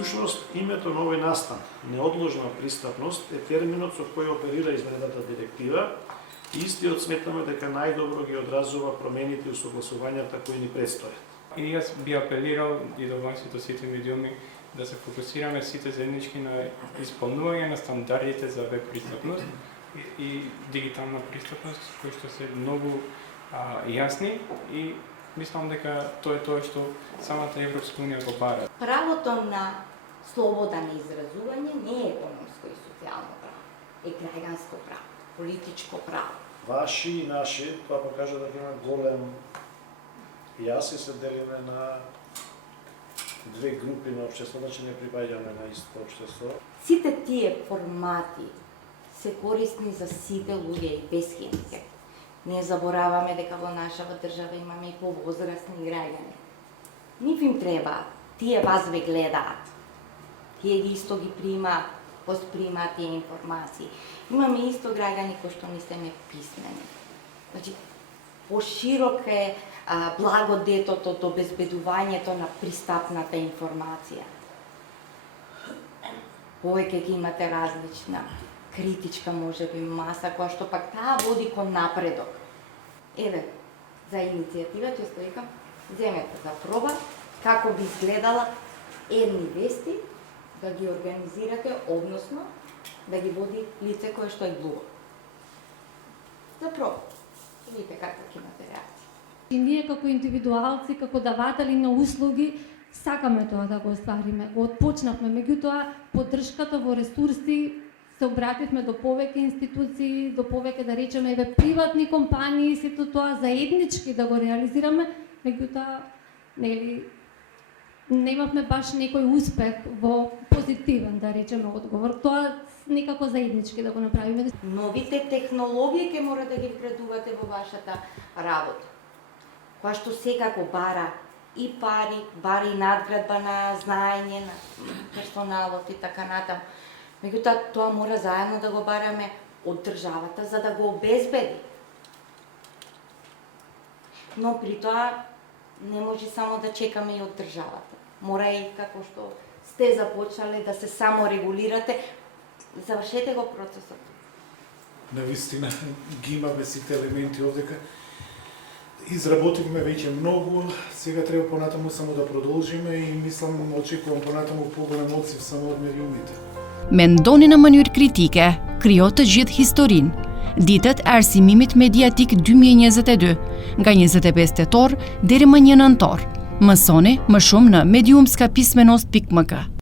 Всушност, името на овој настан, неодложна пристапност, е терминот со кој оперира изменетата директива и истиот сметаме дека најдобро ги одразува промените и усогласувањата кои ни предстојат. И јас би апелирал и до вас и до сите медиуми да се фокусираме сите заеднички на исполнување на стандардите за веб пристапност и дигитална пристапност, кои што се многу јасни и мислам дека тоа е тоа што самата Европска унија го бара. Правото на слобода на изразување не е економско и социјално право, е граѓанско право, политичко право. Ваши и наши, тоа покажа дека има голем јас и се делиме на две групи на општество, значи не припаѓаме на исто општество. Сите тие формати се корисни за сите луѓе и без хендикеп. Не забораваме дека во нашава држава имаме и повозрастни граѓани. Нив им треба, тие вас ве гледаат. Тие исто ги примаат, воспримаат тие информации. Имаме исто граѓани кои што не се писмени. Значи, поширок е благодетото до обезбедувањето на пристапната информација. Повеќе ги имате различна критичка можеби маса, која што пак таа води кон напредок. Еве, за иницијативата што викам, земете за проба како би изгледала едни вести да ги организирате, односно да ги води лице кое што е глуво. За проба. Видите како ќе имате реакција. И ние како индивидуалци, како даватели на услуги, сакаме тоа да го оствариме. Го отпочнавме, меѓутоа поддршката во ресурси се обративме до повеќе институции, до повеќе да речеме еве приватни компании, сето тоа заеднички да го реализираме, меѓутоа нели немавме баш некој успех во позитивен, да речеме, одговор. Тоа некако заеднички да го направиме. Новите технологии ќе мора да ги вградувате во вашата работа, која што секако бара и пари, бара и надградба на знаење на персоналот и така натаму. Меѓутоа, тоа мора заедно да го бараме од државата за да го обезбеди. Но при тоа не може само да чекаме и од државата. Мора и како што сте започнале да се саморегулирате, завршете го процесот. Навистина ги имаме сите елементи овдека. Изработивме веќе многу, сега треба понатаму само да продолжиме и мислам, очекувам понатаму поголем одсев само од медиумите. Mendoni në mënyrë kritike, krijo të gjithë historinë. Ditët e arsimimit mediatik 2022, nga 25 tetor deri më 1 nëntor. Mësoni më shumë në mediumskapismenost.mk.